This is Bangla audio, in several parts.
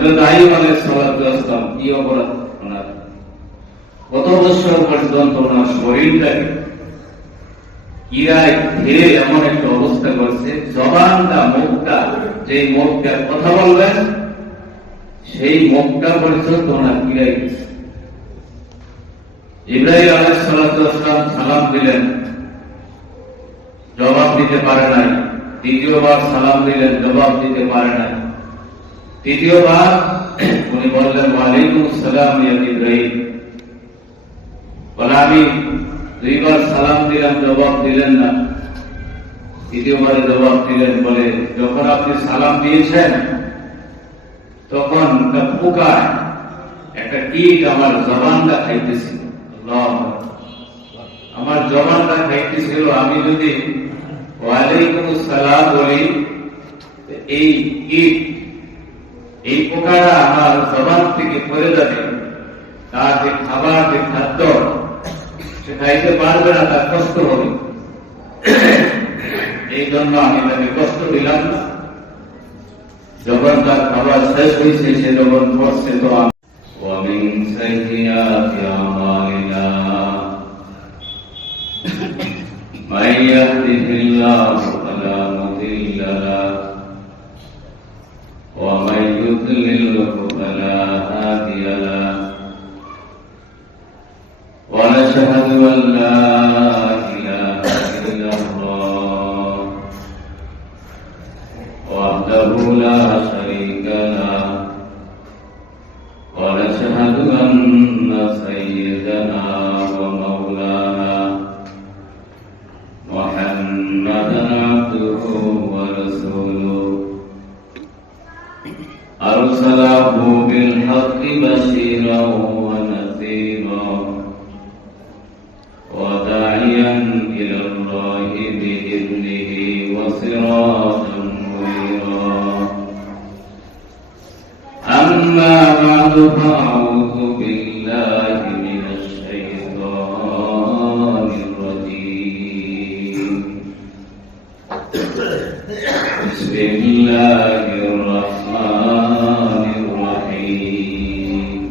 হযরত আইয়ুব আলাইহিস সালাম কি অপরাধ ওনার? কত বছর পর্যন্ত ওনার শরীরটাকে ইরায় ঘিরে এমন একটা অবস্থা করছে, জবানটা, মুখটা, যে মুখটা কথা বলবেন সেই মুখটা পর্যন্ত ওনার ইরায় গেছে। ইব্রাহিম আলাইহিস সালাম সালাম দিলেন, জবাব দিতে পারে নাই। দ্বিতীয়বার সালাম দিলেন, জবাব দিতে পারে নাই। তৃতীয়বার উনি বললেন ওয়ালাইকুম আসসালাম ইয়া ইব্রাহিম। বলে আমি দুইবার সালাম দিলাম, জবাব দিলেন না। তৃতীয়বারে জবাব দিলেন, বলে যখন আপনি সালাম দিয়েছেন তখন একটা পোকায়, একটা কীট আমার জবানটা খাইতেছিল। আমার জবানটা খাইতেছিল। আমি যদি ওয়ালাইকুম আসসালাম বলি, এই কীট, এই পোকাটা আমার জবান থেকে পড়ে যাবে, তার যে খাবার, যে খাদ্য সে খাইতে পারবে না, তার কষ্ট হবে। এই জন্য আমি তাকে কষ্ট দিলাম না। যখন তার খাবার শেষ হয়েছে, সে যখন পড়ছে, তো ومن سيئات أعمالنا من يهده الله فلا مضل له ومن يضلل فلا هادي له ونشهد أن لا إله إلا الله وحده لا شريك له ونشهد أن سيدنا ومولانا محمدا عبده ورسوله أرسله بالحق بشيرا ونذيرا وداعيا إلى الله بإذنه وسراجا منيرا. أما بعد فأعوذ بالله من الشيطان الرجيم. بسم الله الرحمن الرحيم.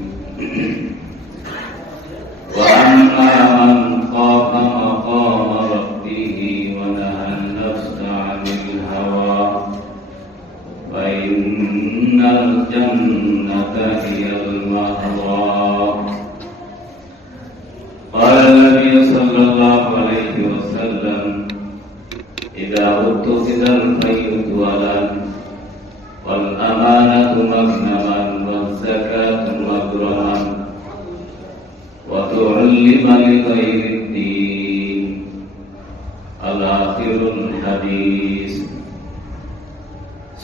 وأما من خاف مقام ربه ونهى النفس عن الهوى فإن الجنة هي المأوى. قال النبي صلى الله عليه وسلم إذا اتخذ الخيط ولن والأمانة مغنما والزكاة مغرما وتعلم لغير الدين. الآخر الحديث.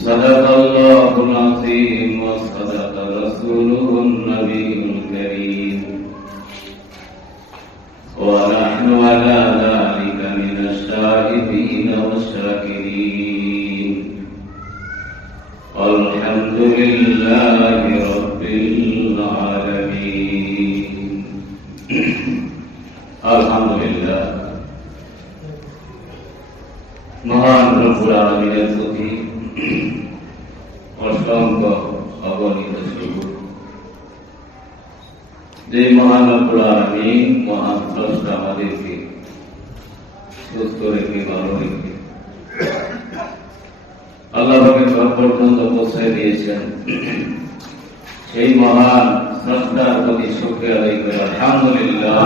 صدق الله العظيم وصدق رسوله النبي الكريم ونحن على ذلك من الشاهدين والشاكرين والحمد لله رب العالمين. الحمد لله. মহান রব্বুল আলামিনের প্রতি অসংখ্য অগণিত শুকর, যে মহান রব্বুল আলামিন, মহান স্রষ্টা আমাদেরকে সুস্থ রেখে, ভালো রেখে আল্লাহ পাকের ঘর পর্যন্ত পৌঁছায় দিয়েছেন, সেই মহান স্রষ্টার প্রতি শুকরিয়া আদায় করে আলহামদুলিল্লাহ।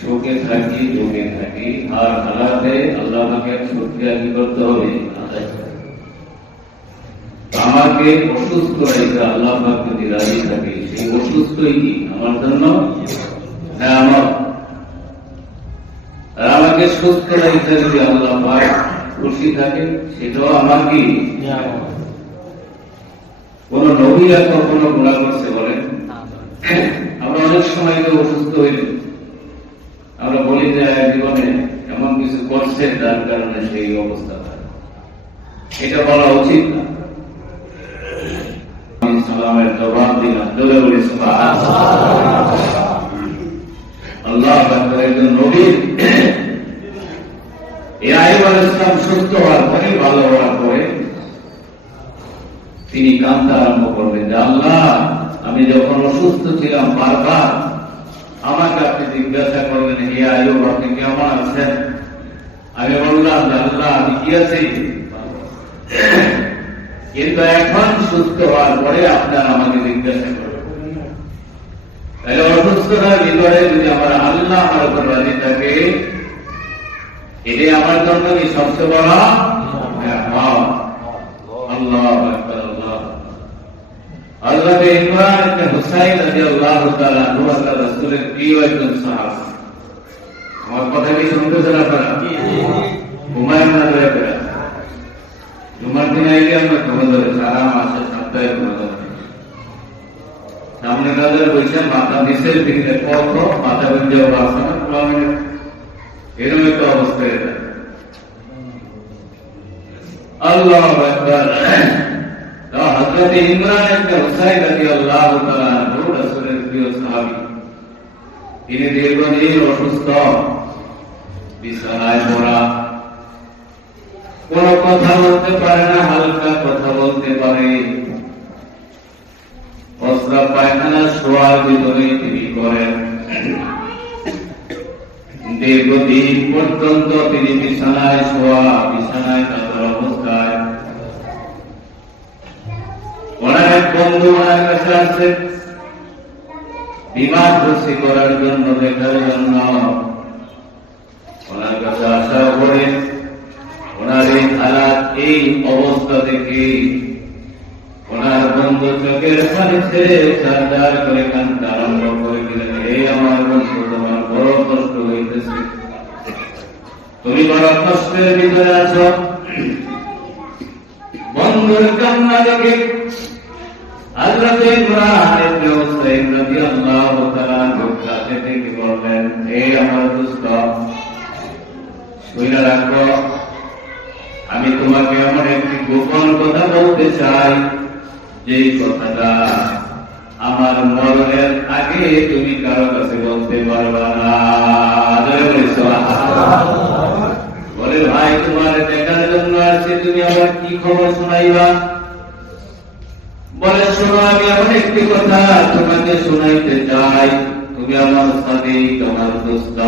সুখে থাকি, দুঃখে থাকি, আর হালাতে আল্লাহ পাকের শুকরিয়া কি করতে হবে? আমাকে অসুস্থ রেখে আল্লাহ পাক যদি রাজি থাকে, সেই অসুস্থই কি আমার জন্য? হ্যাঁ, আমার। আর আমাকে সুস্থ রেখে যদি আল্লাহ পাক খুশি থাকে, সেটাও আমার কি? কোন নবীরা কখনো গুনাহ করছে বলেন? আমরা অনেক সময় তো অসুস্থ হইলে আমরা বলি যে জীবনে এমন কিছু করছে যার কারণে সেই অবস্থা হয়। এটা বলা উচিত না। সালামের জবাব দিলাম, জোরে বলি আল্লাহ একজন নবী আইয়ুব আলাইহিস সালাম সুস্থ হওয়ার পরে, ভালো হওয়ার পরে তিনি কাঁদতে আরম্ভ করলেন যে আল্লাহ, আমি যখন অসুস্থ ছিলাম বারবার আমাকে আপনি জিজ্ঞাসা করলেন, হে আয়ুব আপনি কেমন আছেন? আমি বললাম যে আল্লাহ আমি কি আছি, কিন্তু এখন সুস্থ হওয়ার পরে আপনার আমাকে জিজ্ঞাসা করবেন। তাহলে অসুস্থতার ভিতরে যদি আমার আল্লাহ আমার উপর রাজি থাকে, এটাই আমার জন্য কি সবচেয়ে বড় আল্লাহ। হযরত ইমরান ইবনে হুসাইন রাদিয়াল্লাহু তাআলা আনহু আল্লাহর রাসূলের প্রিয় একজন সাহাবী। আমার কথা কি শুনতেছেন আপনারা? ঘুমায় না দয়া জুমার দিন আইলে আমরা ঘুমে ধরে সারা মাসে সপ্তাহে ঘুমে ধরে সামনে কাজের বৈশাখ মাথা নিচের দিকে পথ মাথা বিন্দু এরকম একটা অবস্থায় আল্লাহু আকবার। হযরত ইমরান ইবনে হুসাইন রাদিয়াল্লাহু তাআলা আনহু রাসূলের প্রিয় সাহাবী। তিনি দীর্ঘদিন অসুস্থ, বিছানায় পড়া, কোন কথা বলতে পারে না, হালকা কথা বলতে পারে, প্রস্রাব পায়খানা শোয়ার ভিতরে তিনি করেন। দীর্ঘদিন পর্যন্ত তিনি বিছানায় শোয়া, বিছানায় কাতর অবস্থায়। ওনার এক বন্ধু ওনার কাছে আসছে বিমান ভর্তি করার জন্য, দেখার জন্য। ওনার কাছে আসার পরে ওনার এই হালাত, এই অবস্থা দেখে ওনার বন্ধু চোখের পানি ছেড়ে চারদার করে কাঁদতে আরম্ভ করে দিলেন। এই আমার বন্ধু, তোমার বড় কষ্ট হইতেছে, তুমি বড় কষ্টের ভিতরে আছো। বন্ধুর কান্না দেখে হযরত ইমরান ইবনে হুসাইন রাদিয়াল্লাহু তাআলা কাছে থেকে বললেন, এই আমার দোস্ত, শুনে রাখো, আমি তোমাকে এমন একটি গোপন কথা বলতে চাই, যে কথাটা আমার মরণের আগে তুমি কারো কাছে বলতে পারবা না। বলে, ভাই তোমার দেখার জন্য আছে, তুমি আবার কি খবর শোনাইবা? বলে, শোনো, আমি এমন একটি কথা তোমাকে শোনাইতে চাই, তুমি আমার সাথে তোমার দোস্ত,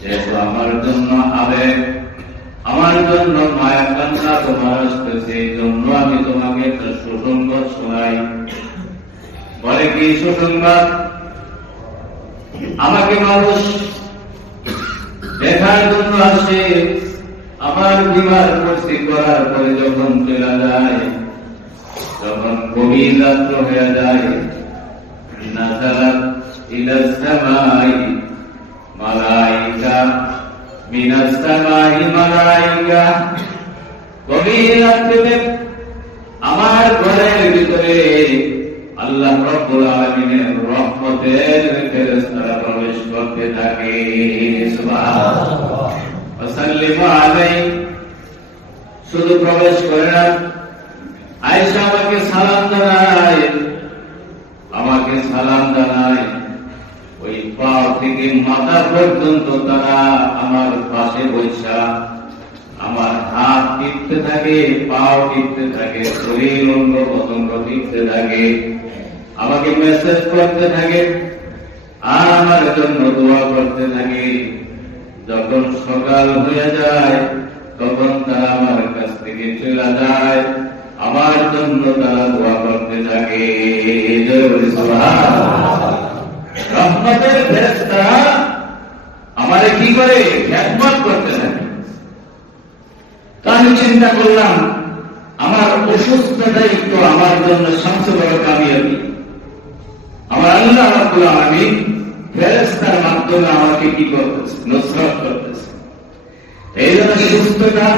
যেহেতু আমার জন্য আবেগ, আমার জন্য মায়া কান্না তোমার আসতেছে, এই জন্য আমি তোমাকে একটা সুসংবাদ শোনাই। বলে, কি সুসংবাদ? আমাকে মানুষ দেখার জন্য আসে, আমার বিমার ভর্তি করার পরে যখন চলে যায়, যখন গভীর রাত্র হয়ে যায়, নাযালাত ইলাস সামাই মালাইকা মিনাস সামাই মালাইকা। গভীর রাত্রিতে আমার ঘরের ভিতরে আল্লাহ রাব্বুল আলামিনের রহমতের ফেরেশতারা প্রবেশ করতে থাকে। সুবহানাল্লাহ। ওয়াসাল্লিমু আলাইহি, শুধু প্রবেশ করে না, আয়েশা আমাকে সালাম জানায়, আমাকে সালাম জানায়। ওই পা থেকে মাথা পর্যন্ত তারা আমার পাশে বসা আমার হাত টিপতে থাকে, পাও টিপতে থাকে, শরীর অঙ্গ প্রত্যঙ্গ টিপতে থাকে, আমাকে মেসেজ করতে থাকে, আর আমার জন্য দোয়া করতে থাকে। যখন সকাল হয়ে যায়, তখন তারা আমার কাছ থেকে চলে যায়, আমার জন্য তারা দোয়া করতে থাকে। রহমতের ফেরেশতারা আমারে কি করে? খেদমত করতে থাকে। আমি চিন্তা করলাম, আমার অসুস্থতাই তো আমার জন্য সবচেয়ে বড় কামিয়াবি। আমার আল্লাহ রাব্বুল আলামিন ফেরেশতার মাধ্যমে আমাকে কি করতেছে? নসরত করতেছে। এই জন্য সুস্থতা,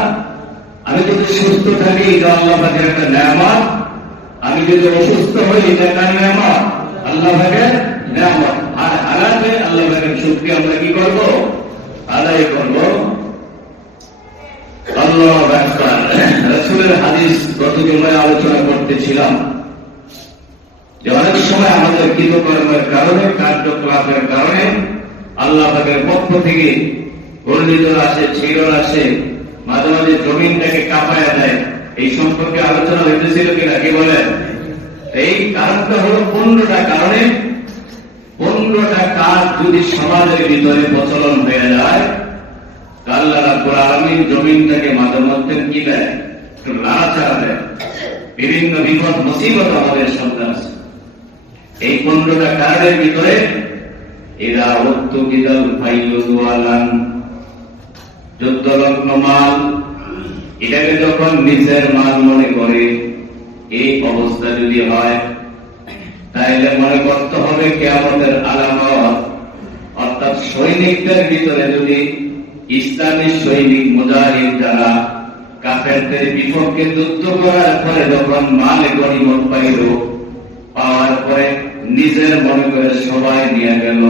আমি যদি সুস্থ থাকি এটা আল্লাহ পাকের একটা নেয়ামত, আমি যদি অসুস্থ হই এটা একটা নেয়ামত, আল্লাহ পাকের নেয়ামত। আর হালাতে আল্লাহ পাকের শুকরিয়া আমরা কি করব? আদায় করব। আল্লাহু আকবার। রাসূলের হাদিস গত জুমায় আলোচনা করতেছিলাম যে অনেক সময় আমাদের কৃতকর্মের কারণে, কার্যকলাপের কারণে আল্লাহ পাকের পক্ষ থেকে ঘূর্ণিঝড় আসে, ছিড়ন আসে, মাঝে মাঝে জমিনটাকে কাঁপায়া দেয়, এই সম্পর্কে আলোচনা হইতেছিল কিনা কি বলেন? এই কারণটা হলো 15টা কারণে 15টা কাজ যদি সমাজের ভিতরে প্রচলন হয়ে যায়, আল্লাহ রাব্বুল আলামিন জমিনটাকে মাঝে মধ্যে কি দেয়, একটু নাড়াচাড়া দেয়, বিভিন্ন বিপদ মুসিবত আমাদের সামনে আছে। এই 15টা কারণের ভিতরে এরা উত্তুকিদাল ফাইলুয়ালান, যুদ্ধলগ্ন মাল, এটাকে যখন নিজের মাল মনে করে, এই অবস্থা যদি হয়, তাইলে মনে করতে হবে কিয়ামতের আলামত, অর্থাৎ সৈনিকদের ভিতরে যদি ইসলামী সৈনিক মুজাহিদ যারা কাফেরদের বিপক্ষে যুদ্ধ করার পরে যখন মাল গনিমত পাইল, পাওয়ার পরে নিজের মনে করে সবাই নিয়ে গেল,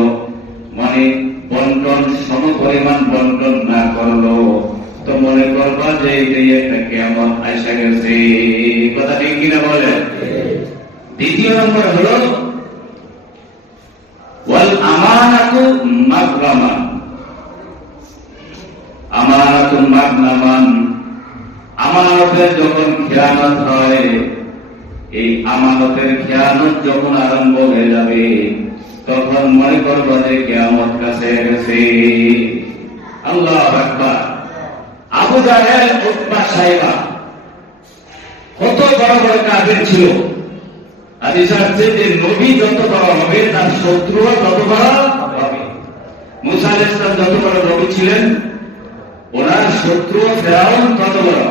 মানে বন্টন সমপরিমাণ বন্টন না করলো, তো মনে করবা যে এইটাই একটা কিয়ামত আইসা গেছে। কথা ঠিক কিনা বলেন? দ্বিতীয় নম্বর হলো ওয়াল আমানাতু মাগরামান, আমানাতুন মাগনামান, আমানতের যখন খেয়ানত হয়, এই আমানতের খেয়ানত যখন আরম্ভ হয়ে যাবে, তখন মনে করবো যে কিয়ামত কাছে গেছে। আল্লাহু আকবার। আবু জাহেল, উতবা, সাইবা কত বড় বড় কাফের ছিল। হাদিস আছে যে নবী যত বড় হবে তার শত্রুও তত বড় হবে। মুসা আলাইহিস সালাম যত বড় নবী ছিলেন, ওনার শত্রু ফেরাউন তত বড়।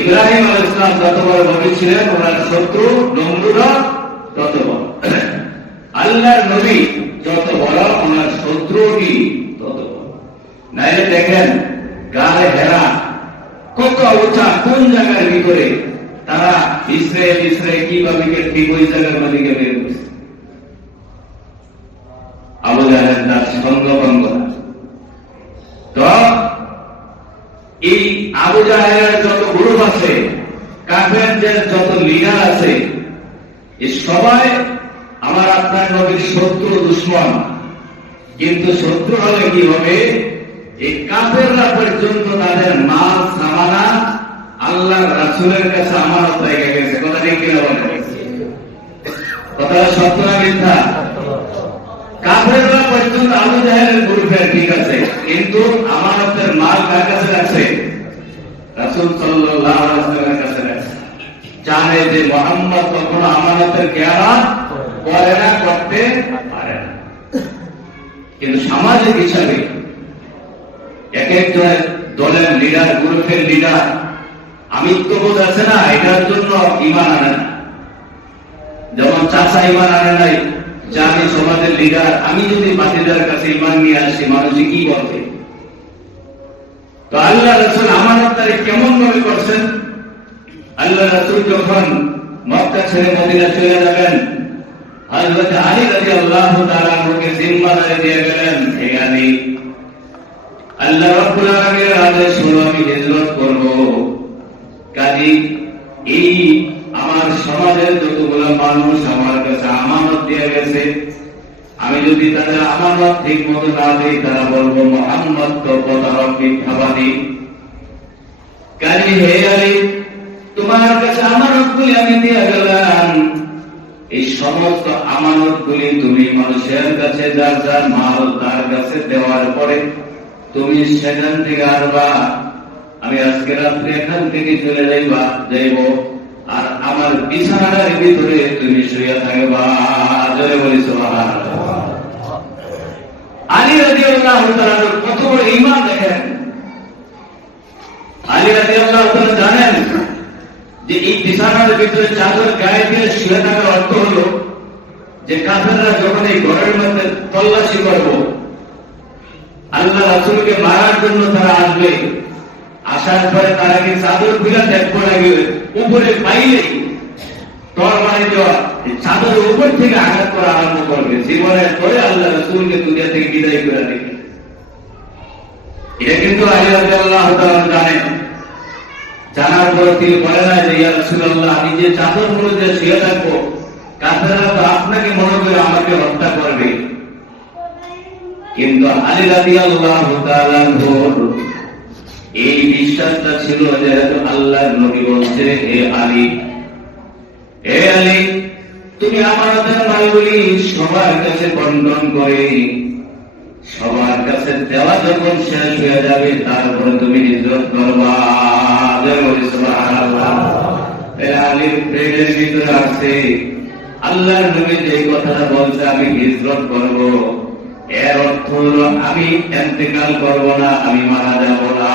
ইব্রাহিম আলাইহিস সালাম যত বড় নবী ছিলেন, ওনার শত্রু নমরুদ তত বড়। আল্লাহর নবী যত বড়, ওনার শত্রু কি তত বড়। নাইলে দেখেন গায়ে হেরা কত উঁচা, কোন জায়গার ভিতরে তারা ইসরায়েল কিভাবে ঠিক ওই জায়গার মধ্যে বের করছে। আবু জাহেল তার সঙ্গভঙ্গ। তো এই আবু জাহেলের যত গ্রুপ আছে, কাফেরদের যত লিডার আছে, এই সবাই আমার আপনার নবীর শত্রু, দুশমন। কিন্তু শত্রু হলে কি হবে, এই কাফেররা পর্যন্ত তাদের মাল সামানা আল্লাহর রাসূলের কাছে আমানত রেখে গেছে। কথা ঠিক কিনা বলেন? কথা সত্য না মিথ্যা? কাফেররা পর্যন্ত আবু জাহেলের গ্রুপের ঠিক আছে, কিন্তু আমানতের মাল কার কাছে আছে? রাসূল সাল্লাল্লাহু আলাইহি ওয়াসাল্লামের কাছে আছে। জানে যে মুহাম্মদ কখনো আমানতের খেয়ানত করে না, করতে পারে না। কিন্তু সামাজিক হিসাবে এক একজনের দলের লিডার, গ্রুপের লিডার আমিত্ববোধ আছে না, এটার জন্য ঈমান আনে না। যেমন চাচা ঈমান আনে নাই, জানি সমাজের লিডার, আমি যদি বাতিদার কাছে ঈমান নিয়ে আসি, মানুষে কি বলবে? তো আল্লাহ রাসূল আমানতদারি কেমন ভাবে করছেন? আল্লাহ রাসূল যখন মক্কা ছেড়ে মদিনা চলে যাবেন, হযরত আলী রাদিয়াল্লাহু তাআলা আনহুকে জিম্মাদারি দিয়ে গেলেন, হে আলী, আল্লাহ রাব্বুল আলামিনের আদেশ হলো আমি হিজরত করব। কাজী এই আমার সমাজের যতগুলো মানুষ আমার কাছে আমানত দিয়ে গেছে, আমি যদি তাদের আমানত ঠিক মতো না দিই, তারা বলবো মুহাম্মদ তো প্রতারক, মিথ্যাবাদী। কাজী হে আলী, তোমার কাছে আমানতগুলি আমি দিয়ে গেলাম, এই সমস্ত আমানতগুলি তুমি মানুষের কাছে যার যার মাল তার কাছে দেওয়ার পরে তুমি সেখান থেকে আসবা, আমি আজকে রাত্রে এখান থেকে চলে যাইব, আর আমার বিছানার ভিতরে তুমি শুয়ে থাকবা। জোরে বলি সুবহানাল্লাহ। আলী রাদিয়াল্লাহু তাআলা কত বড় ঈমান দেখেন। আলী রাদিয়াল্লাহু তাআলা জানেন যে এই বিছানার ভিতরে চাদর গায়ে দিয়ে শুয়ে থাকার অর্থ হলো যে কাফেররা যখন এই ঘরের মধ্যে তল্লাশি করবো, আল্লাহ রাসূলকে মারার জন্য তারা আসবে, আসার পরে তারা কি চাদর খুলে দেখবো লাগে, উপরে পাইলে তরবারি দেওয়া চাদরের উপর থেকে আঘাত করা আরম্ভ করবে। জীবনের পরে আল্লাহ রাসূলকে দুনিয়া থেকে বিদায় করে দেবে। এটা কিন্তু আলী রাদিয়াল্লাহু তাআলা জানেন। জানার পর তিনি বলে না যে ইয়া রাসূলুল্লাহ, আমি যে চাদর মুড়ে দিয়ে শুয়ে থাকবো, কাফেররা তো আপনাকে মনে করে আমাকে হত্যা করবে। কিন্তু আলী রাদিয়াল্লাহু তাআলা এই বিশ্বাসটা ছিল যেহেতু আল্লাহর নবী বলছে, হে আলী, হে আলী, তুমি আমানতের মালগুলি সবার কাছে বন্টন করে সবার কাছে দেওয়া যখন শেষ হয়ে যাবে তারপরে তুমি হিজরত করবা। আলীর প্রেমের ভিতরে আসছে আল্লাহর নবী যে কথাটা বলছে আমি হিজরত করব, এর অর্থ হলো আমি ইন্তেকাল করব না, আমি মারা যাব না।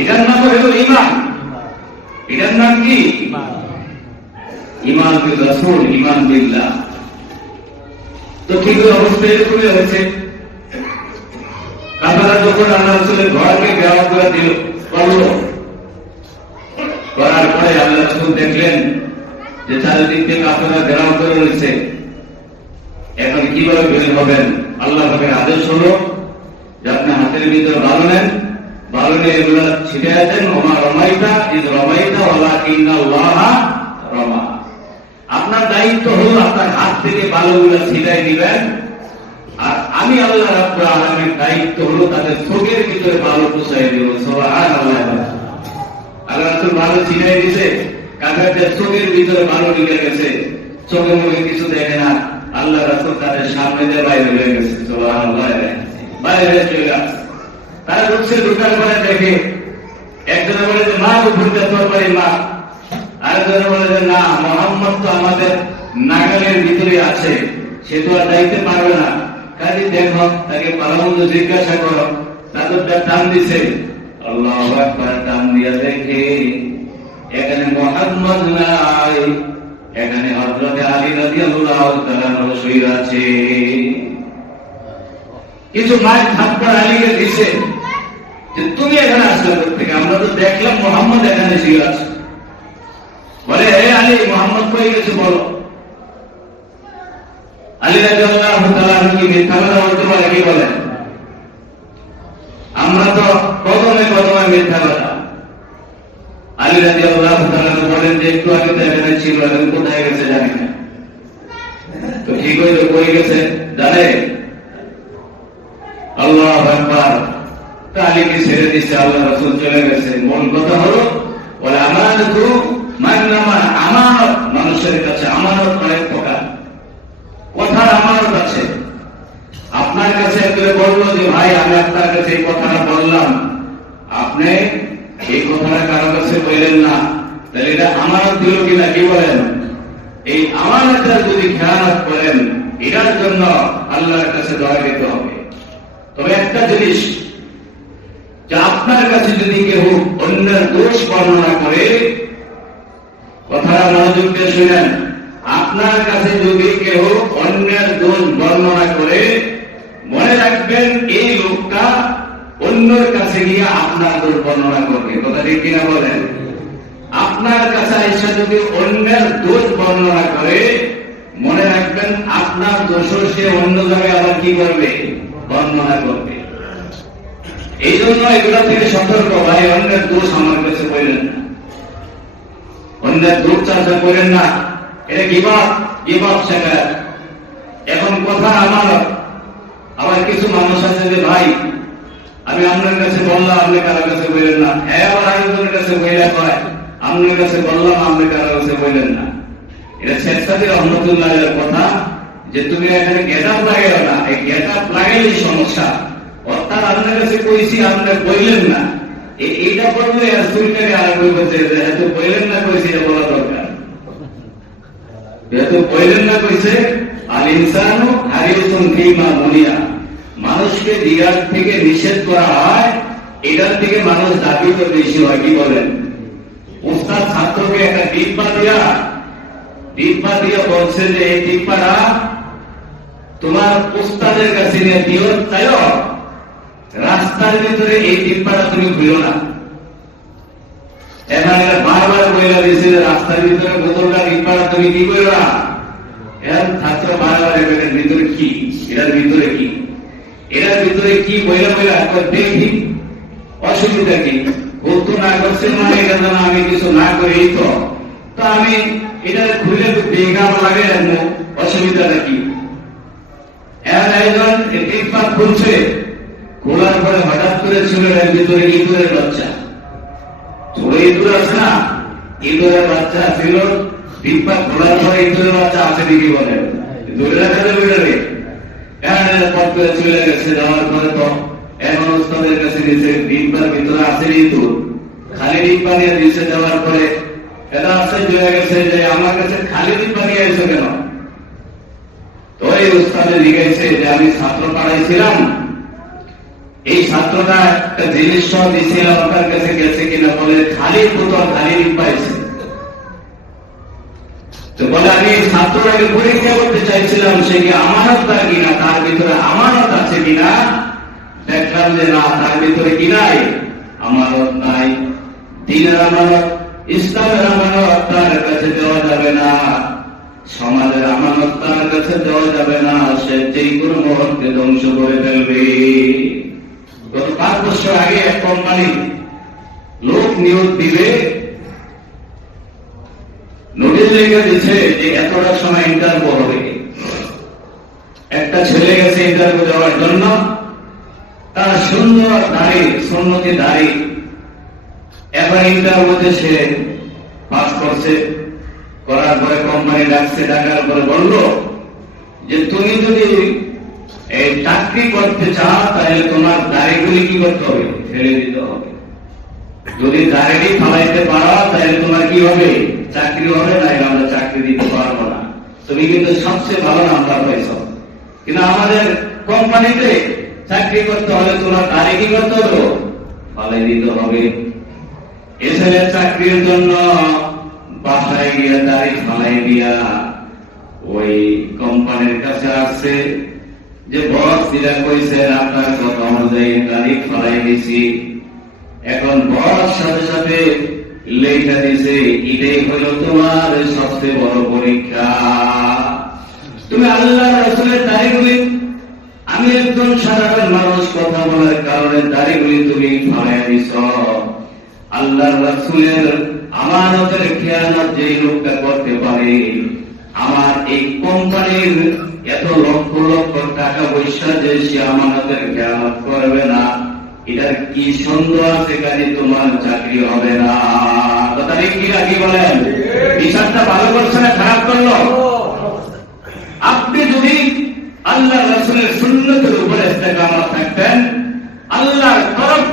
এটার নাম হলো ঈমান। এটার নাম কি? ঈমান বিল রাসূল, ঈমান বিল্লাহ। তো ঠিক অবস্থা এরকমই হয়েছে। কাফেররা যখন আল্লাহ রাসূলের ঘরকে ঘেরাও করে দিল, করার পরে আল্লাহ রাসূল দেখলেন যে চারিদিক থেকে কাফেররা ঘেরাও করে রয়েছে। এখন কিভাবে বের হবেন? আল্লাহ পাকের আদেশ হলো যে আপনি হাতের ভিতরে বালু নেন, বালু নিয়ে এগুলো ছিটে দেন। ওমা রমাইতা ইজ রমাইতা ওয়ালাকিন্নাল্লাহা রমা। আপনার দায়িত্ব হলো আপনার হাত থেকে বালুগুলো ছিটাই দিবেন, আর আমি আল্লাহ রাব্বুল আলামিনের দায়িত্ব হলো তাদের চোখের ভিতরে বালু পৌঁছাই দেব। সুবহানাল্লাহ। আল্লাহ রাসূল বালু ছিটাই দিয়েছে, কাফেরদের চোখের ভিতরে বালু ঢুকে গেছে, চোখে মুখে কিছু দেখে না। আল্লাহ রাসূল তাদের সামনে দিয়ে বাইরে হয়ে গেছে। সুবহানাল্লাহ। বাইরে চলে আসছে। তারা ঢুকছে, ঢুকার পরে দেখে একজনে বলে যে মা উপরটা তরবারি মা, আরেকজনে বলে যে না, মুহাম্মদ তো আমাদের নাগালের ভিতরে আছে, সে তো আর যাইতে পারবে না, কাজে দেখো তাকে ভালোমন্দ জিজ্ঞাসা করো। তাদেরটা টান দিছে, আল্লাহু আকবার, টান দিয়া দেখে এখানে মুহাম্মদ নাই, এখানে হযরত আলী রাদিয়াল্লাহু তাআলা শুয়ে আছে। কিছু মায়ের থাপ্পড় আলীকে দিছে যে তুমি এখানে আসলে থেকে, আমরা তো দেখলাম মুহাম্মদ এখানে শুয়ে আছে। বলে হে আলী, মুহাম্মদ কই গেছে বলো। আলী রাদিয়াল্লাহু তাআলা কি মিথ্যা কথা বলতে পারে? কি বলেন? আমরা তো প্রথমে মিথ্যা কথা। আলী রাদিয়াল্লাহু তাআলা বলেন যে একটু আগে তো এখানে ছিল, এখন কোথায় গেছে জানি না। তো ঠিক হইলো, কই গেছে জানে? আল্লাহু আকবার। আলীকে ছেড়ে দিচ্ছে, আল্লাহ রাসূল চলে গেছে। মূল কথা হলো বলে আমানাতু মান্নামা, আমানত মানুষের কাছে আমানত অনেক প্রকার। কথার আমানত আছে। আপনার কাছে কেউ বললো যে ভাই আমি আপনার কাছে এই কথাটা বললাম, আপনি এই কথাটা কারো কাছে বললেন না, তাহলে এটা আমানত দিল কিনা? কি বলেন? এই আমানতটা যদি খেয়ানত করেন, এটার জন্য আল্লাহর কাছে দয়া দিতে হবে। তবে একটা জিনিস, যে আপনার কাছে যদি কেউ অন্যের দোষ বর্ণনা করে, কথাটা মনোযোগ দিয়ে শুনেন, আপনার কাছে যদি কেউ অন্যের দোষ বর্ণনা করে, মনে রাখবেন এই লোকটা অন্যের কাছে গিয়ে আপনার দোষ বর্ণনা করবে। কথা ঠিক কিনা বলেন? আপনার কাছে এসে যদি অন্যের দোষ বর্ণনা করে, মনে রাখবেন আপনার দোষ সে অন্য জায়গায় আবার কি করবে? বর্ণনা করবে। এই জন্য এগুলা থেকে সতর্ক, ভাই অন্যের দোষ আমার কাছে বললেন না, অন্যের দোষ চর্চা করেন না। এটা গিবত শেখায়। এখন কথা আমার, আবার কিছু মানুষ আছে যে ভাই আমি আপনার কাছে বললাম, আপনি কারো কাছে বললেন না। আবার আরেকজনের কাছে বইলে কয় আপনার কাছে বললাম, আপনি কারো কাছে বললেন না। এটা শেখ সাদী রহমতুল্লাহের কথা, যে তুমি এখানে গেটআপ লাগাইও না, এই গেটআপ লাগাইলেই সমস্যা। অর্থাৎ আপনার কাছে কইছি, আপনি বললেন না, এইটা বললে চুরিটাকে আর বলছে যেহেতু বললেন না কইছি, এটা বলা দরকার। যেহেতু বললেন না কইছে, আল ইনসানু হারিসুন ফীমা মুনিয়া, মানুষকে দিয়ার থেকে নিষেধ করা হয়, এটার থেকে মানুষ দাবি তো বেশি হয়। কি বলেন? উস্তাদ ছাত্রকে একটা ডিব্বা দিয়ে বলছে যে এই ডিব্বাটা তোমার উস্তাদের কাছে নিয়ে দিও, তাইও রাস্তার ভিতরে এই ডিব্বাটা তুমি খুলো না। এখানে বারবার বইলা দিয়েছে রাস্তার ভিতরে বোতলটা ডিব্বাটা তুমি কি করো না। এর ছাত্র বারবার এটার ভিতরে কি, এটার ভিতরে কি, এটার ভিতরে কি বইলা দেখি অসুবিধা কি? বলতো না করছে মানে এটা যেন আমি কিছু না করি, তো আমি এটা খুলে বেগাম লাগে, অসুবিধাটা কি? এর একজন ডিব্বা খুলছে, খোলার পরে হঠাৎ করে ছেলেটার ভিতরে ইঁদুরের বাচ্চা, ছোট ইঁদুর আছে না, ইঁদুরের বাচ্চা ছিল। ডিব্বা খোলার পরে ইঁদুরের বাচ্চা আছে দিদি বলে ধরে রাখা যাবে রে, পথ করে চলে গেছে। যাওয়ার পরে তো এমন ওস্তাদের কাছে দিয়েছে, ডিব্বার ভিতরে আছে ইঁদুর, খালি ডিব্বা নিয়ে দিয়েছে। যাওয়ার পরে এটা আশ্চর্য হয়ে গেছে যে আমার কাছে খালি ডিব্বা নিয়ে এসে কেন? তো এই ওস্তাদে জিজ্ঞাসা যে আমি ছাত্র পড়াইছিলাম, এই ছাত্রটা একটা জিনিস সহ দিয়েছিলাম, আপনার কাছে গেছে কিনা? বলে খালি বোতল, খালি ডিব্বা এসে। তো বলে আমি ছাত্রটাকে পরীক্ষা করতে চাইছিলাম সে কি আমানতদার কিনা, তার ভিতরে আমানত আছে কিনা। দেখলাম যে না, তার ভিতরে কি নাই? আমানত নাই। দ্বীনের আমানত, ইসলামের আমানত তার কাছে দেওয়া যাবে না, সমাজের আমানত তার কাছে দেওয়া যাবে না, সে যেই কোনো মুহূর্তে ধ্বংস করে ফেলবে। গত 5 বছর আগে এক কোম্পানি লোক নিয়োগ দিবে, নোটিশ লিখে দিচ্ছে যে এতটা সময় ইন্টারভিউ হবে। একটা ছেলে গেছে ইন্টারভিউ দেওয়ার জন্য, তার সুন্দর দাড়ি, সুন্নতি দাড়ি। এবার ইন্টারভিউতে সে পাস করছে, করার পরে কোম্পানি ডাকছে, ডাকার পরে বলল যে তুমি যদি এই চাকরি করতে চাও তাহলে তোমার দাড়িগুলি কি করতে হবে? ফেলে দিতে হবে। যদি দাড়িটি ফালাইতে পারো তাহলে তোমার কি হবে? চাকরি হবে, না আমরা চাকরি দিতে পারবো না। তুমি কিন্তু সবচেয়ে ভালো নাম্বার পাইছ, কিন্তু আমাদের কোম্পানিতে চাকরি করতে হলে তোমার দাড়ি কি করতে হবে? ফালাই দিতে হবে। এ ছেলে চাকরির জন্য বাসায় গিয়া দাড়ি ফালাই দিয়া ওই কোম্পানির কাছে আসছে যে বস দিদা কইছেন আপনার কথা অনুযায়ী দাড়ি ফালাই দিছি। এখন বস সাথে সাথে লেখা দিছে, এটাই হল তোমার সবচেয়ে বড় পরীক্ষা। তুমি আল্লাহ রাসূলের দাড়িগুলি, আমি একজন সাধারণ মানুষ, কথা বলার কারণে দাড়িগুলি তুমি ফালাই দিছ। আল্লাহ রাসূলের আমানতের খেয়ানত যেই লোকটা করতে পারে, আমার এই কোম্পানির এত লক্ষ লক্ষ টাকা পয়সা যে সে আমানতের খেয়ানত করবে না, এটার কি সন্দেহ আছে? কাজে তোমার চাকরি হবে না। কথা কি বলেন? বিচারটা ভালো করছে না খারাপ করলো? আপনি যদি আল্লাহ রাসূলের সুন্নতের উপরে ইস্তেকামত থাকতেন, আল্লাহর তরফ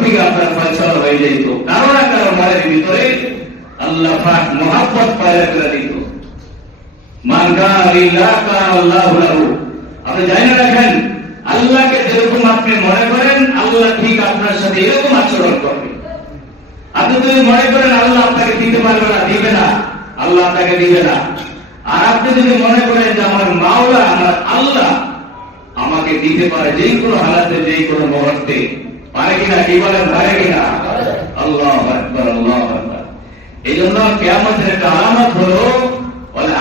থেকে আপনার ফয়সালা হয়ে যেত। কারো না কারো মনের ভিতরে আল্লাহ পাক মহব্বত পয়দা করে দিত। মান কানা লিল্লাহি কানা আল্লাহু লাহু। আপনি জানেন রাখেন, আল্লাহকে যেরকম আপনি মনে করেন, আল্লাহ ঠিক আপনার সাথে এরকম আচরণ করবে। আপনি যদি মনে করেন আল্লাহ আপনাকে দিতে পারবে না, দিবে না, আল্লাহ আপনাকে দিবে না। আর আপনি যদি মনে করেন যে আমার মাওলা, আমার আল্লাহ আমাকে দিতে পারে যেই কোনো হালাতে, যেই কোনো মুহূর্তে, পারে কিনা? কি বলেন? পারে কিনা? আল্লাহু আকবার, আল্লাহু আকবার। এই জন্য কিয়ামতের একটা আলামত হলো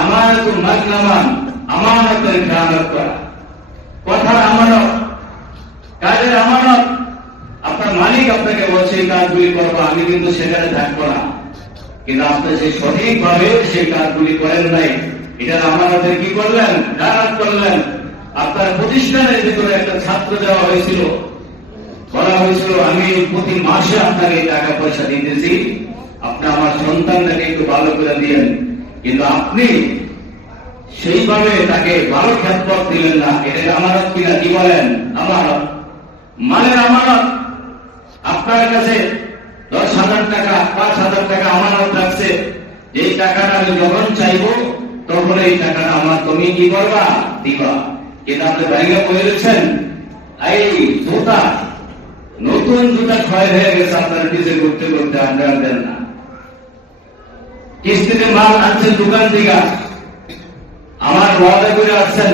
আমানাতুল মাগনামান, আমানতের খেয়ানত করা। কথার আমানত, কাজের আমানত। আপনার মালিক আপনাকে বলছে এই কাজগুলি করবো, আমি কিন্তু সেখানে থাকবো না, কিন্তু আপনি যে সঠিকভাবে সেই কাজগুলি করেন নাই, এটার আমানতের কি করলেন? খেয়ানত করলেন। আপনার প্রতিষ্ঠানের ভিতরে একটা ছাত্র দেওয়া হয়েছিল, বলা হয়েছিল আমি প্রতি মাসে আপনাকে টাকা পয়সা দিতেছি, আপনি আমার সন্তানটাকে একটু ভালো করে দিয়েন, কিন্তু আপনি সেইভাবে তাকে ভালো খ্যাতপথ দিলেন না। এটা আমানত কিনা? কি বলেন? আমানত, মালের আমানত। আপনার কাছে 10,000 টাকা, 5,000 টাকা আমানত রাখছে, এই টাকাটা আমি যখন চাইবো তখন এই টাকাটা আমার তুমি কি করবা? দিবা। কিন্তু আপনি ব্যাংকে বলেছেন এই জুতা, নতুন জুতা ক্ষয় হয়ে গেছে, আপনার পিছিয়ে করতে করতে আপনারা দেন না। কিস্তিতে মাল আনছেন দোকান থেকে, আমার ওয়াদা করে আসছেন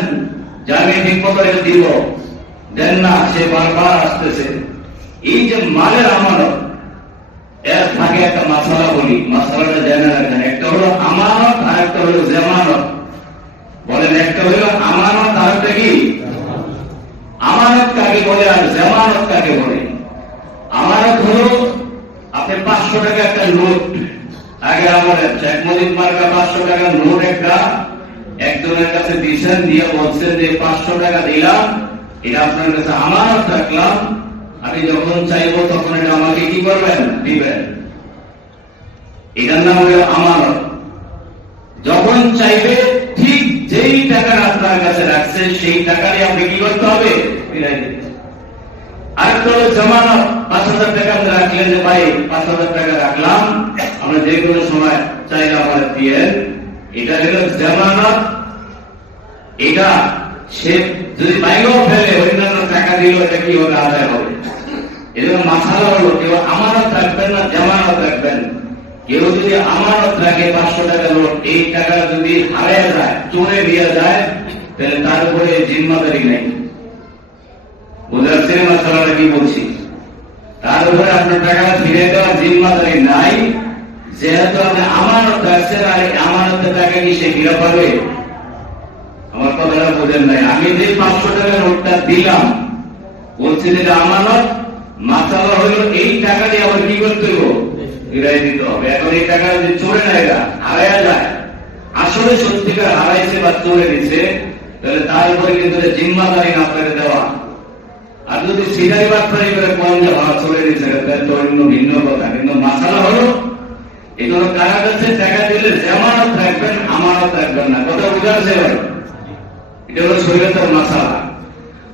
যে আমি ঠিক মতো এটা দিব, দেন না, সে বারবার আসতেছে। এই যে মালের আমানত, এর থাকে একটা মাসালা বলি, মাসালাটা জেনে রাখেন। একটা হলো আমানত আর একটা হলো জামানত। বলেন, একটা হলো আমানত আর একটা কি? আমানত কাকে বলে আর জামানত কাকে বলে? আমানত হলো আপনি 500 টাকা একটা নোট, আগে আমাদের শেখ মুজিব মার্কা 500 টাকার নোট একটা একজনের কাছে দিয়েছেন, দিয়ে বলছেন যে 500 টাকা দিলাম, এটা আপনার কাছে আমানত রাখলাম, আমি যখন চাইবো তখন এটা আমাকে কি করবেন, দিবেন। এটার নাম হলো আমানত। যখন চাইবে ঠিক যেই টাকা আপনার কাছে রাখছে সেই টাকারই আপনি কি করতে হবে, ফিরাই দিতে। আরেকটা হলো জামানত। 5,000 টাকা আপনি রাখলেন যে ভাই 5,000 টাকা রাখলাম, আমরা যে কোনো সময় চাইলে আমার দিয়ে, এটা হলো জামানত। এটা সে যদি বাইরেও ফেলে অন্যান্য টাকা দিল, এটা কি হবে, আদায় হবে। এজন্য মাসালা হলো কেউ আমানত রাখবেন না, জামানত রাখবেন। কেউ যদি আমানত রাখে 500 টাকা নোট, এই টাকা যদি হারিয়ে যায়, চোরে নিয়ে যায়, তাহলে তার উপরে জিম্মাদারি নেই। বুঝাচ্ছেন মাসালাটা কি বলছি? তার উপরে আপনার টাকাটা ফিরে দেওয়ার জিম্মাদারি নাই। যেহেতু আপনি আমানত রাখছেন, আর আমানতের টাকা কি সে ফিরে পাবে? আমার কথাটা বোঝেন নাই। আমি যে 500 টাকা নোটটা দিলাম, বলছি যে আমানত, মাসালা হলো এই টাকাটি আবার কি করতে হবে, ফিরাই দিতে হবে। এখন এই টাকা যদি চোরে নেয়, হারাইয়া যায়, আসলে সত্যিকার হারাইছে বা চোরে দিচ্ছে, তাহলে তার উপরে কিন্তু জিম্মাদারি না করে দেওয়া। আর যদি সিধাই বাটপারি করে কোন যে চলে দিচ্ছে, তাহলে তো অন্য ভিন্ন কথা। কিন্তু মাসালা হলো এগুলো কারা কাছে টাকা দিলে জামানত রাখবেন, আমানত রাখবেন না। কথা বুঝাচ্ছে? এটা হলো শরীয়তের মাসালা।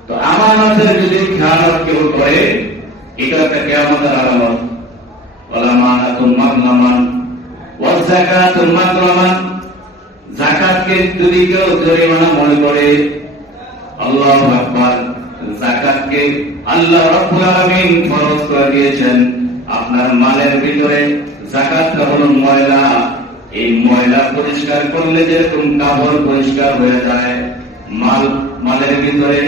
তো আমানতের যদি খেয়ানত কেউ করে, এটা একটা কিয়ামতের আলামত। যাকাতকে যদি কেউ জরিমানা মনে করে, আল্লাহু আকবার, যাকাতকে আল্লাহ রাব্বুল আলামিন ফরজ করে দিয়েছেন। আপনার মালের ভিতরে যাকাতটা হলো ময়লা। এই ময়লা পরিষ্কার করলে যেরকম কাপড় পরিষ্কার হয়ে যায়, মালের ভিতরে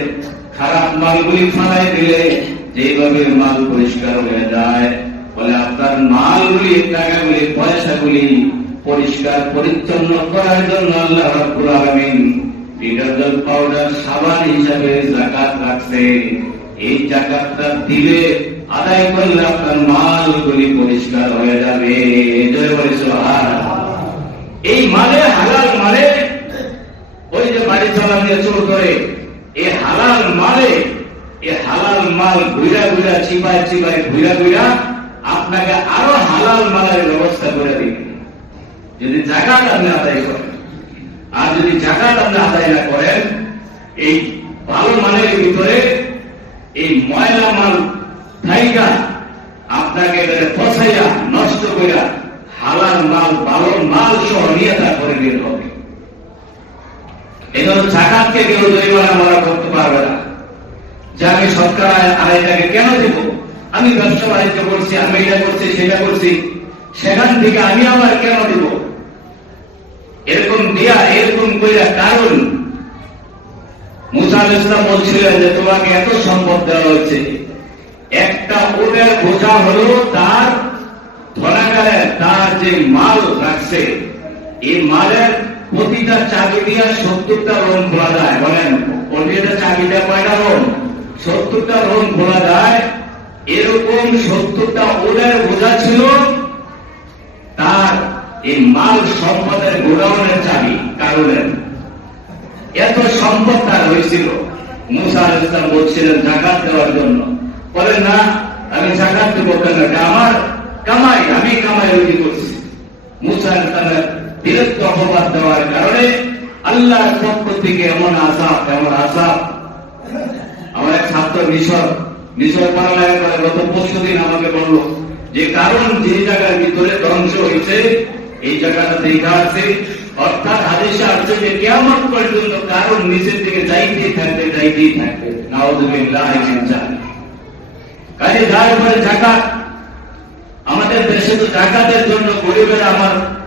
খারাপ মালগুলি ফালাই দিলে যেভাবে মাল পরিষ্কার হয়ে যায়, বলে আপনার মালগুলি, টাকাগুলি, পয়সাগুলি পরিষ্কার পরিচ্ছন্ন করার জন্য আল্লাহ রাব্বুল আলামিন ডিটারজেন্ট পাউডার, সাবান হিসাবে যাকাত রাখছে। এই যাকাতটা দিলে, আদায় করলে আপনার মালগুলি পরিষ্কার হয়ে যাবে। জয় বলে সুবহানাল্লাহ। এই মালে, হালাল মালে, ওই যে বাড়ি চালা দিয়ে চোর করে, এই হালাল মালে, এই হালাল মাল ঘুরা ঘুরা, চিপায় চিপায় ঘুরা ঘুরা আপনাকে আরো হালাল মালের ব্যবস্থা করে দিবে, যদি যাকাত আপনি আদায় করেন। আর যদি যাকাত আপনি আদায় না করেন, এই ভালো মালের ভিতরে এই ময়লা মাল থাইকা আপনাকে ফসাইয়া, নষ্ট করিয়া হালাল মাল, ভালো মাল সহ নিয়ে তারপরে বের হবে। এই জন্য যাকাতকে কেউ জরিমানা মারা করতে পারবে না যে আমি সরকার আদায়টাকে কেন দেব, আমি ব্যবসা বাণিজ্য করছি, আমি এটা করছি, সেটা করছি, সেখান থেকে আমি আবার কেন দেব? এরকম দিয়া, এরকম কইরা, কারণ মুসা আলাইহিস সালাম বলছিলেন যে তোমাকে এত সম্পদ দেওয়া হয়েছে, একটা ওটের বোঝা হলো তার ধনাগারে তার যে মাল রাখছে, এই মালের প্রতিটা চাবি দিয়া 70টা রুম খোলা যায়। বলেন প্রতিটা চাবিটা কয়টা রুম? 70টা রুম খোলা যায়। এরকম 70টা ওটের বোঝা ছিল তার এই মাল সম্পদের গোডাউনের চাবি। কারণের এত সম্পদ তার হয়েছিল। মুসা আলাইহিস সালাম বলছিলেন যাকাত দেওয়ার জন্য, বলেন না আমি যাকাত দেব কেন, আমার কামাই, আমি কামাই রুজি করছি। মুসা আলাইহিস সালামের বিরুদ্ধে অপবাদ দেওয়ার কারণে আল্লাহর পক্ষ থেকে এমন আযাব, এমন আযাব। আমার এক ছাত্র মিশর পড়ালেখা করে গত 25 দিন আমাকে বললো যে কারণ যে জায়গার ভিতরে ধ্বংস হয়েছে এই জায়গাটা দেখা আছে, অর্থাৎ হাদিসে আসছে যে কিয়ামত পর্যন্ত কারণ নিচের দিকে যাইতেই থাকবে, যাইতেই থাকবে। নাউযুবিল্লাহ মিন যালিক। কাজে যার উপরে যাকাত, আমাদের দেশে তো যাকাতের জন্য গরিবেরা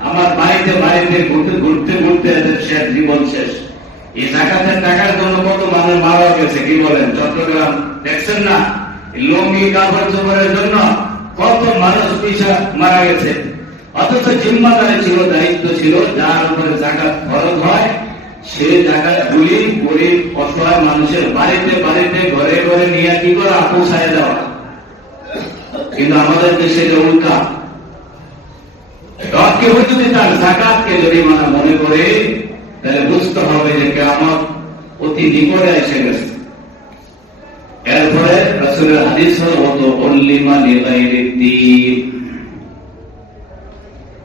আমার বাড়িতে বাড়িতে ঘুরতে ঘুরতে শেষ, জীবন শেষ। এই যাকাতের টাকার জন্য কত মানুষ মারা গেছে, কি বলেন? চট্টগ্রাম দেখছেন না, লুঙ্গি কাপড় চোপড়ের জন্য কত মানুষ পয়সা মারা গেছে। অথচ জিম্মাদারি ছিল, দায়িত্ব ছিল, যার উপরে যাকাত খরচ হয় সে যাকাতগুলি গরিব অসহায় মানুষের বাড়িতে বাড়িতে, ঘরে ঘরে নিয়ে কি করে পৌঁছায় দেওয়া। কিন্তু আমাদের দেশে যে উল্টা, কেউ যদি তার যাকাতকে জরিমানা মনে করে, তাহলে বুঝতে হবে যে কিয়ামত অতি নিকটে এসে গেছে। এরপরে রাসূলের হাদিস হলো উল্লিমা লিগাইরিদ দ্বীন,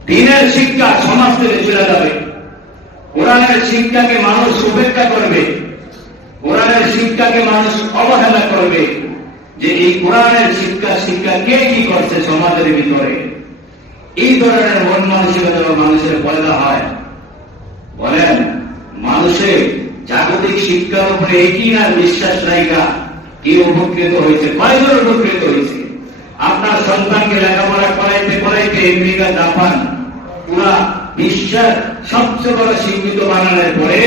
দ্বীনের শিক্ষা সমাজ থেকে চলে যাবে। কোরআনের শিক্ষাকে মানুষ উপেক্ষা করবে, কোরআনের শিক্ষাকে মানুষ অবহেলা করবে, যে এই কোরআনের শিক্ষা কে কি করছে সমাজের ভিতরে। এই ধরনের মন মানসিকতা মানুষের পয়দা হয়। বলেন, মানুষের জাগতিক শিক্ষার উপরে একই না বিশ্বাস রাখা কি উপকৃত হয়েছে? কয়জন উপকৃত হয়েছে? আপনার সন্তানকে লেখাপড়া করাইতে আমেরিকা, জাপান পুরা বিশ্বের সবচেয়ে বড় শিক্ষিত বানানোর পরে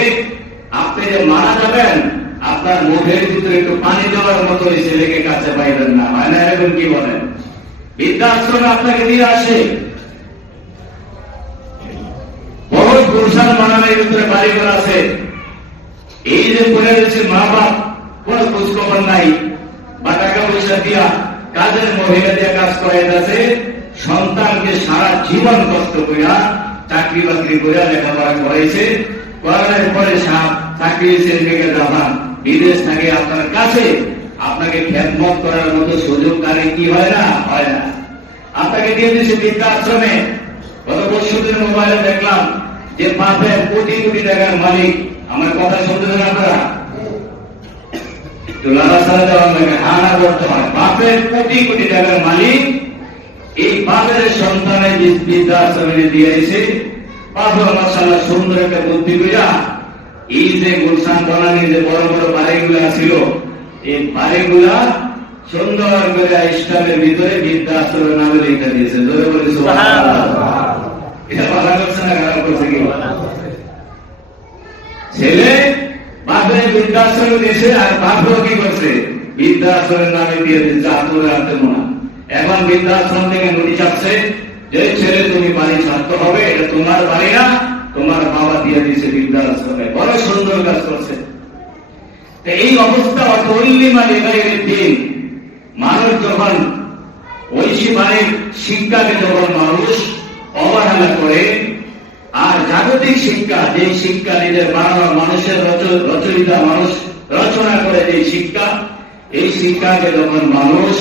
আপনি যে মারা যাবেন, আপনার মুখের ভিতরে একটু পানি দেওয়ার মতো ওই ছেলেকে কাছে পাইবেন না, হয় না? এরকম কি বলেন? বৃদ্ধাশ্রমে আপনাকে দিয়ে আসে, বহুত গুলশান বানানোর ভিতরে বাড়িঘর আছে, এই যে পড়ে রয়েছে মা বাপ কোন খোঁজখবর নাই, বা টাকা পয়সা দিয়া কাজের মহিলা দিয়ে কাজ করাইতেছে, সন্তানকে সারা জীবন কষ্ট করিয়া চাকরি বাকরি করিয়া লেখাপড়া করাইছে, করানোর পরে চাকরি ছেলেকে যাবান বিদেশ থাকে আপনার কাছে, আপনাকে খেদমত করার মতো সুযোগ কারে কি হয় না? হয় না। আপনাকে দিয়ে দিচ্ছে বৃদ্ধাশ্রমে। গত পরশুদিন মোবাইলে দেখলাম যে বাপের কোটি কোটি টাকার মালিক, আমার কথা শুনতেছেন আপনারা? বাপের কোটি কোটি টাকার মালিক এই বাপের সন্তানের বৃদ্ধাশ্রমে দিয়েছে। বাপের মাশাআল্লাহ সুন্দর একটা বুদ্ধি কইরা এই যে গুলশান বনানি যে বড় বড় বাড়িগুলা ছিল, এই বাড়িগুলা সুন্দর করে ইসলামের ভিতরে বৃদ্ধাশ্রমের নামে লিখে দিয়েছে। জোরে বলি সুবহানাল্লাহ। এটা ভালো করছে না খারাপ করছে? কি ছেলে বাপের বৃদ্ধাশ্রমে দিয়েছে, আর বাপও কি করছে? বৃদ্ধাশ্রমের নামে দিয়ে দিচ্ছে আতুরে হাতে মোনা। এখন বৃদ্ধাশ্রম থেকে নোটিশ আসছে যে ছেলে তুমি বাড়ি ছাড়তে হবে, এটা তোমার বাড়ি না, তোমার বাবা দিয়ে দিয়েছে বৃদ্ধাশ্রমে। বড় সুন্দর কাজ করছে। এই অবস্থা দিন মানুষ যখন ঐশী বাড়ির শিক্ষাকে যখন মানুষ অবহেলা করে, আর জাগতিক শিক্ষা যে শিক্ষা নিজের বানানো মানুষের রচয়িতা মানুষ রচনা করে যে শিক্ষা, এই শিক্ষাকে যখন মানুষ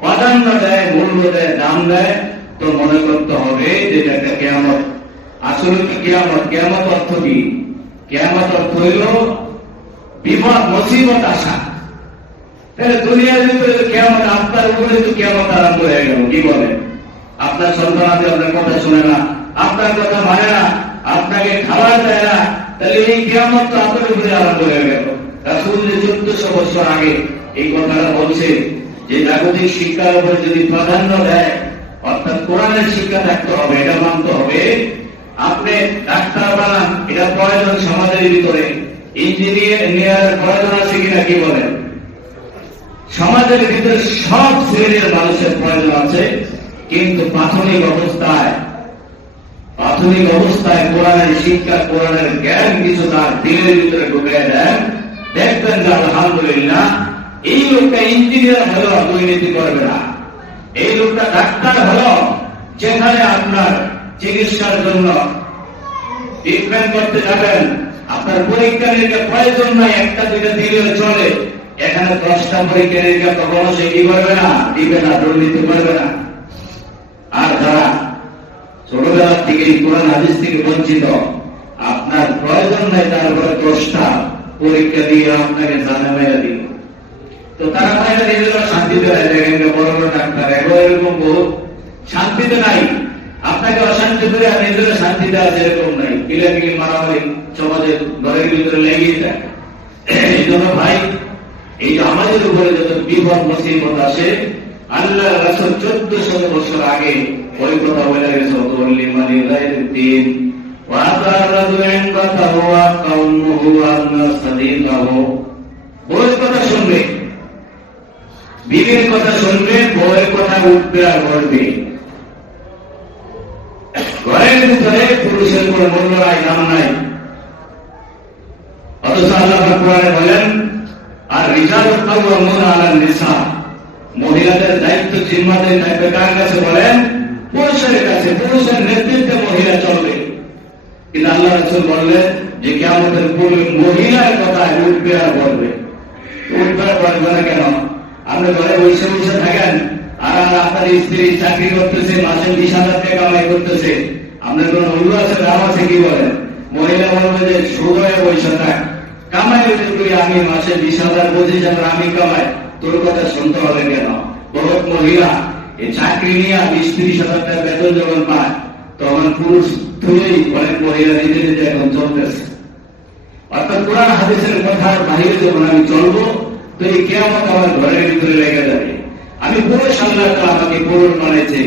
প্রাধান্য দেয়, মূল্য দেয়, দাম দেয়, তো মনে করতে হবে যে এটা একটা কিয়ামত। আসলে কি কিয়ামত? কিয়ামত অর্থ কি? কিয়ামত অর্থ হইল বিপদ মুসিবত আসা। তাহলে দুনিয়ার ভিতরে কিয়ামত, আপনার উপরে তো কিয়ামত আরম্ভ হয়ে গেল। কি বলে? আপনার সন্তান আছে, আপনার কথা শুনে না, আপনার কথা মানে না, আপনাকে খাবার দেয় না, তাহলে এই কিয়ামত তো আপনার উপরে আরম্ভ হয়ে গেল। রাসূল 1400 বছর আগে এই কথাটা বলছে যে জাগতিক শিক্ষার উপরে যদি প্রাধান্য দেয়, অর্থাৎ কোরআনের শিক্ষা থাকতে হবে, এটা মানতে হবে। আপনি ডাক্তার বানান, এটা প্রয়োজন সমাজের ভিতরে। ইঞ্জিনিয়ার প্রয়োজন আছে কিনা? কি বলেন? সমাজের ভিতরে সব শ্রেণীর মানুষের প্রয়োজন আছে, কিন্তু প্রাথমিক অবস্থায় কোরআনের শিক্ষা, কোরআনের জ্ঞান কিছু তার দিলের ভিতরে ঢুকিয়ে দেন, দেখবেন যে আলহামদুলিল্লাহ এই লোকটা ইঞ্জিনিয়ার হলো দুর্নীতি করবে না, এই লোকটা ডাক্তার হলো যেখানে আপনার চিকিৎসার জন্য ট্রিটমেন্ট করতে যাবেন, আপনার পরীক্ষা নিরীক্ষা প্রয়োজন নাই, একটা দুইটা দিলেও চলে, এখানে 10টা পরীক্ষা নিরীক্ষা কখনো সে কি করবে না, দিবে না, দুর্নীতি করবে না। আর যারা ছোটবেলার থেকে কোরআন হাদিস থেকে বঞ্চিত, আপনার প্রয়োজন নাই, তারপরে 10টা পরীক্ষা দিয়ে আপনাকে জানা মেরে দিল, তো তারা বাইরে নিজেরা শান্তিতে দেখেন বড় বড় ডাক্তার এরকম বহুত শান্তিতে নাই। আপনাকে অশান্তি করে আর নিজেরা শান্তিতে আছে এরকম নাই, কিলাকিলি মারামারি সমাজের ঘরের ভিতরে লেগেই যায়। এই জন্য ভাই, এই যে আমাদের উপরে যত বিপদ মুসিবত আসে, আল্লাহ রাসূল 1400 বছর আগে ওই কথা বলে গেছে, লিমানি গায়রিদ দ্বীন ওয়া আতারাদু ইনকাতাহু ওয়া কাওমুহু আন্না সাদিকাহু। বউয়ের কথা শুনবে, বিবির কথা শুনবে, বউয়ের কথা উঠবে আর বলবে। ঘরের ভিতরে পুরুষের কোন মূল্য নাই, দাম নাই। অথচ আল্লাহ কোরআনে বলেন, আর রিজালু কাওয়ামুনা আলান নিসা, মহিলাদের দায়িত্ব জিম্মাদারি থাকবে কার কাছে? বলেন, পুরুষের কাছে। পুরুষের নেতৃত্বে মহিলা চলবে। কিন্তু আল্লাহ রাসূল বললেন, যে কিয়ামতের পূর্বে মহিলার কথা উঠবে আর বলবে। উঠবে আর বলবে না কেন? আপনি ঘরে বসে বসে থাকেন আর আপনার স্ত্রী চাকরি করতেছে, মাসে 20,000 টাকা কামাই করতেছে, আপনার কোন উল্লু আছে, রাম আছে? কি বলেন? মহিলা বলবে যে সুদয়ে বসে থাক, কামাই হইতে তুই, আমি মাসে 20,000 25,000 আমি কামাই, তোর কথা শুনতে হবে কেন? বহুত মহিলা এই চাকরি নিয়ে 20-30,000 টাকা বেতন যখন পায় তখন পুরুষ তুলেই অনেক মহিলা নিজে নিজে এখন চলতেছে। অর্থাৎ কোরআন হাদিসের কথার বাহিরে যখন আমি চলবো তো এই কিয়ামত আমার ঘরের ভিতরে লেগে যাবে। আমি পুরুষ, আল্লাহ তাআলা আমাকে পুরুষ বানিয়েছে,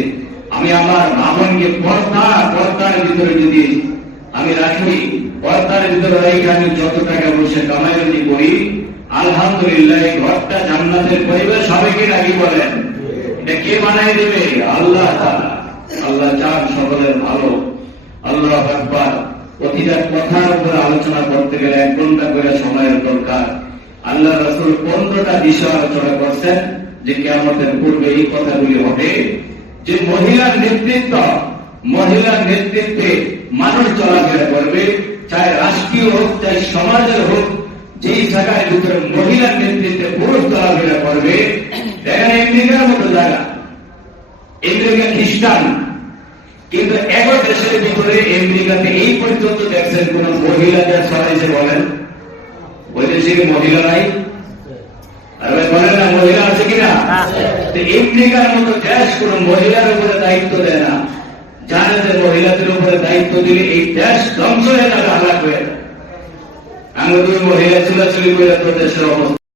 আমি আমার মামনকে পর্দার ভিতরে যদি আমি রাখি, পর্দার ভিতরে রেখে আমি যত টাকা বসে কামাই যদি করি, আলহামদুলিল্লাহ এই ঘরটা জান্নাতের পরিবেশ হবে কি নাকি বলেন? এটা কে বানাই দেবে? আল্লাহ তাআলা। আল্লাহ চান সকলের ভালো। আল্লাহু আকবার। প্রতিটা কথার উপর আলোচনা করতে গেলে 1 ঘন্টা করে সময়ের দরকার। আল্লাহ রাসূল 15টা বিষয় আলোচনা করছেন যে কিয়ামতের পূর্বে এই কথাগুলি হবে, যে মহিলার নেতৃত্বে মানুষ চলাফেরা করবে, চাই রাষ্ট্রীয় হোক, চাই সমাজের হোক, যেই জায়গায় ভিতরে মহিলার নেতৃত্বে পুরুষ চলাফেরা করবে, দেখেন আমেরিকার মতো জায়গা, আমেরিকা খ্রিস্টান, কিন্তু এক দেশের ভিতরে আমেরিকাতে এই পর্যন্ত দেখছেন কোন মহিলাদের সরাইছে বলেন? ওই দেশে কি মহিলা নাই? আর বলেন না মহিলা আছে কিনা? আমেরিকার মতো দেশ কোন মহিলার উপরে দায়িত্ব দেয় না, জানে যে মহিলাদের উপরে দায়িত্ব দিলে এই দেশ ধ্বংস হয়ে যাবে, হালাক হয়ে। আমরা দুই মহিলা চুলাচুলি করে তো দেশের অবস্থা